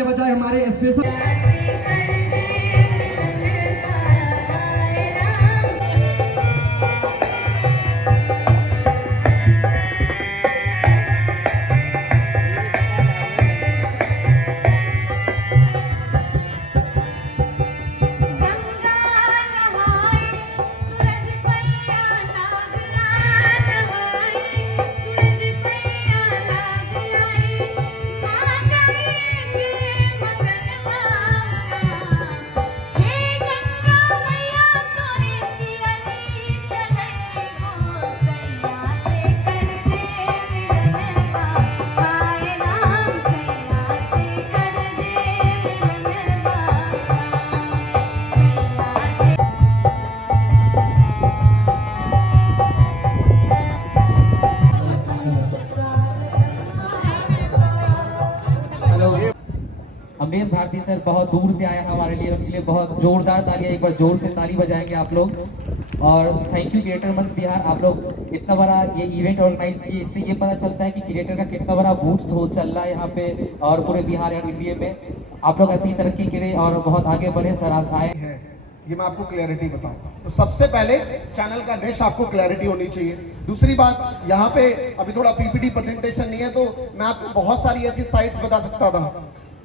तालियां बजाए हमारे स्पेशल अमरीश भारती सर बहुत दूर से आए हमारे लिए, उनके लिए बहुत जोरदार तालियां, एक बार जोर से ताली बजाएंगे आप लोग। और थैंक यू क्रिएटर मंच बिहार, आप लोग इतना बड़ा ये इवेंट ऑर्गेनाइज किए, इससे ये पता चलता है कि क्रिएटर का कितना बड़ा बूस्ट हो चल रहा है यहाँ पे और पूरे बिहार और इंडिया में। आप लोग ऐसी तरक्की करें और बहुत आगे बढ़े सर। आज आए है ये मैं आपको क्लैरिटी बताऊं तो सबसे पहले चैनल का डिश आपको क्लैरिटी होनी चाहिए। दूसरी बात, यहाँ पे अभी थोड़ा पीपीटी प्रेजेंटेशन नहीं है तो मैं आपको बहुत सारी ऐसी साइट्स बता सकता था,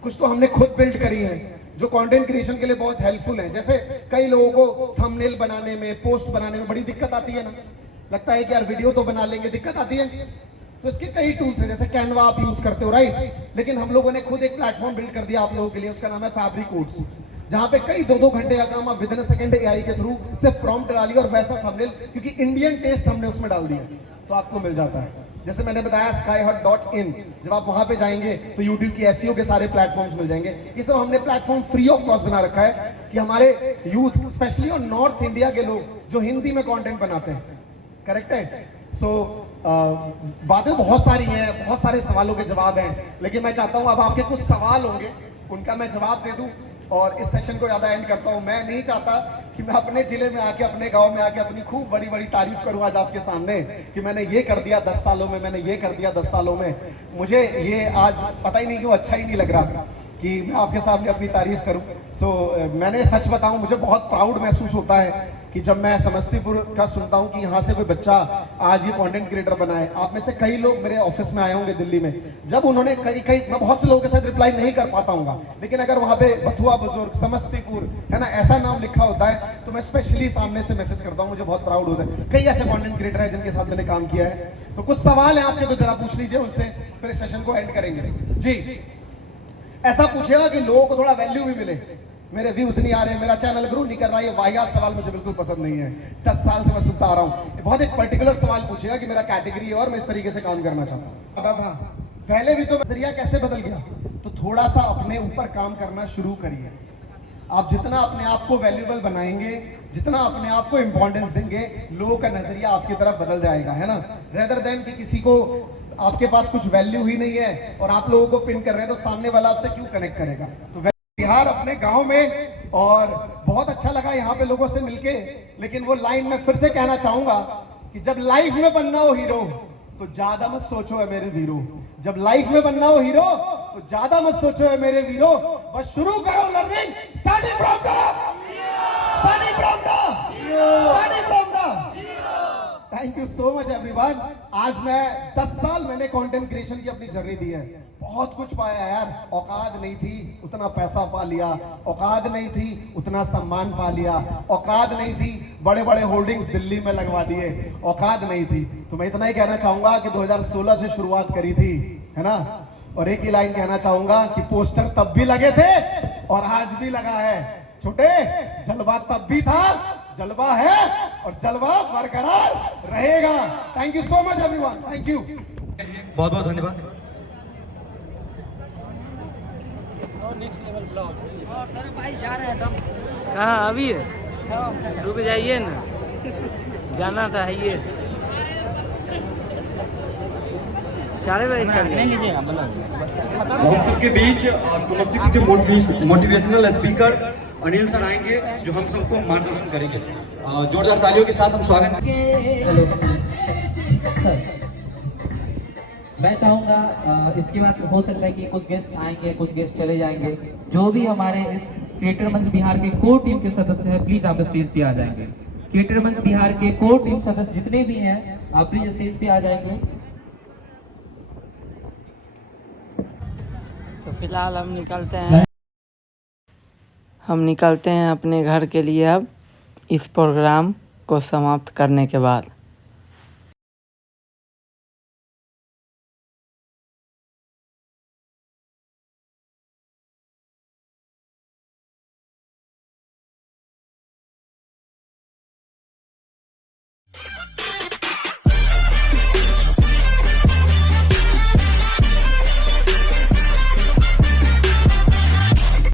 कुछ तो हमने खुद बिल्ड करी है जो कंटेंट क्रिएशन के लिए बहुत हेल्पफुल है। जैसे कई लोगों को थंबनेल बनाने में, पोस्ट बनाने में बड़ी दिक्कत आती है ना, लगता है कि यार वीडियो तो बना लेंगे, दिक्कत आती है। तो इसके कई टूल्स हैं, जैसे कैनवा आप यूज करते हो राइट, लेकिन हम लोगों ने खुद एक प्लेटफॉर्म बिल्ड कर दिया आप लोगों के लिए, उसका नाम है फैब्रिकोड्स, जहां पे कई 2-2 घंटे का काम आप with in a second AI के थ्रू सिर्फ प्रॉम्प्ट डालिए और वैसा थंबनेल, क्योंकि इंडियन टेस्ट हमने उसमें डाल दिया तो आपको मिल जाता है। जैसे मैंने बताया skyhot.in, जब आप वहां पे जाएंगे तो YouTube की एसईओ के सारे प्लेटफॉर्म्स मिल जाएंगे। ये सब हमने प्लेटफॉर्म फ्री ऑफ कॉस्ट बना रखा है कि हमारे यूथ स्पेशली और नॉर्थ इंडिया के लोग जो हिंदी में कंटेंट बनाते हैं, करेक्ट है। सो बातें बहुत सारी हैं, बहुत सारे सवालों के जवाब हैं, लेकिन मैं चाहता हूं अब आपके कुछ सवाल होंगे उनका मैं जवाब दे दूं और इस सेशन को ज्यादा एंड करता हूं। मैं नहीं चाहता कि मैं अपने जिले में आके, अपने गांव में आके अपनी खूब बड़ी बड़ी तारीफ करूं आज आपके सामने कि मैंने ये कर दिया 10 सालों में, मैंने ये कर दिया 10 सालों में। मुझे ये आज पता ही नहीं क्यों अच्छा ही नहीं लग रहा कि मैं आपके सामने अपनी तारीफ करूं। तो मैंने सच बताऊं, मुझे बहुत प्राउड महसूस होता है कि जब मैं समस्तीपुर का सुनता हूं कि यहाँ से कोई बच्चा आज ये कंटेंट क्रिएटर बना है। आप में से कई लोग मेरे ऑफिस में आए होंगे दिल्ली में, जब उन्होंने कई मैं बहुत से लोगों के साथ रिप्लाई नहीं कर पाता हूँ, लेकिन अगर वहां पे बथुआ बुजुर्ग, समस्तीपुर है ना, ऐसा नाम लिखा होता है तो मैं स्पेशली सामने से मैसेज करता हूँ, मुझे बहुत प्राउड होता है। कई ऐसे कंटेंट क्रिएटर है जिनके साथ मैंने काम किया है। तो कुछ सवाल है आपके तो जरा पूछ लीजिए उनसे, फिर इस सेशन को एंड करेंगे। जी, ऐसा पूछेगा कि लोगों को थोड़ा वैल्यू भी मिले, मेरे व्यूज नहीं आ रहे, मेरा चैनल ग्रो नहीं कर रहा है, ये वाहियात सवाल मुझे बिल्कुल पसंद नहीं है। 10 साल से मैं सुनता आ रहा हूँ। बहुत एक पर्टिकुलर सवाल पूछेगा कि मेरा कैटेगरी है और मैं इस तरीके से काम करना चाहता हूँ। पहले भी तो नजरिया कैसे बदल गया, तो थोड़ा सा अपने ऊपर काम करना शुरू करिए। आप जितना अपने आप को वैल्यूएबल बनाएंगे, जितना अपने आप को इंपॉर्टेंस देंगे, लोगों का नजरिया आपकी तरफ बदल जाएगा, है ना। रेदर देन कि किसी को आपके पास कुछ वैल्यू ही नहीं है और आप लोगों को पिन कर रहे हैं, तो सामने वाला आपसे क्यों कनेक्ट करेगा। तो बिहार अपने गांव में, और बहुत अच्छा लगा यहाँ पे लोगों से मिलके। लेकिन वो लाइन में फिर से कहना चाहूंगा कि जब लाइफ में बनना हो हीरो तो ज्यादा मत सोचो है मेरे वीरो, जब लाइफ में बनना हो हीरो तो ज्यादा मत सोचो है मेरे वीरो, बस शुरू करो learning, starting from the thank you so much everyone. आज मैं 10 साल मैंने कंटेंट क्रिएशन की अपनी जर्नी दी है, बहुत कुछ पाया यार। औकात नहीं थी उतना पैसा पा लिया, औकात नहीं थी उतना सम्मान पा लिया, औकात नहीं थी बड़े बड़े होल्डिंग्स दिल्ली में लगवा दिए, औकात नहीं थी। तो मैं इतना ही कहना चाहूंगा कि 2016 से शुरुआत करी थी, है ना। और एक ही लाइन कहना चाहूंगा कि पोस्टर तब भी लगे थे और आज भी लगा है। छोटे, जलवा तब भी था, जलवा है और जलवा बरकरार रहेगा। Thank you so much everyone, thank you, बहुत बहुत धन्यवाद। सर भाई जा रहे हैं दम कहाँ अभी है? रुक जाइए ना, जाना था ये 4 बजे चल लीजिए। हम सबके बीच समस्तीपुर के मोटिवेशनल स्पीकर अनिल सर आएंगे जो हम सबको मार्गदर्शन करेंगे। जोरदार तालियों के साथ हम स्वागत। मैं चाहूँगा इसके बाद हो सकता है कि कुछ गेस्ट आएंगे, कुछ गेस्ट चले जाएंगे। जो भी हमारे इस क्रिएटर मंच बिहार के कोर टीम के सदस्य हैं, प्लीज आप स्टेज पे आ जाएंगे। क्रिएटर मंच बिहार के कोर टीम सदस्य जितने भी हैं, आप प्लीज स्टेज पे आ जाएंगे। तो फिलहाल हम निकलते हैं अपने घर के लिए अब इस प्रोग्राम को समाप्त करने के बाद।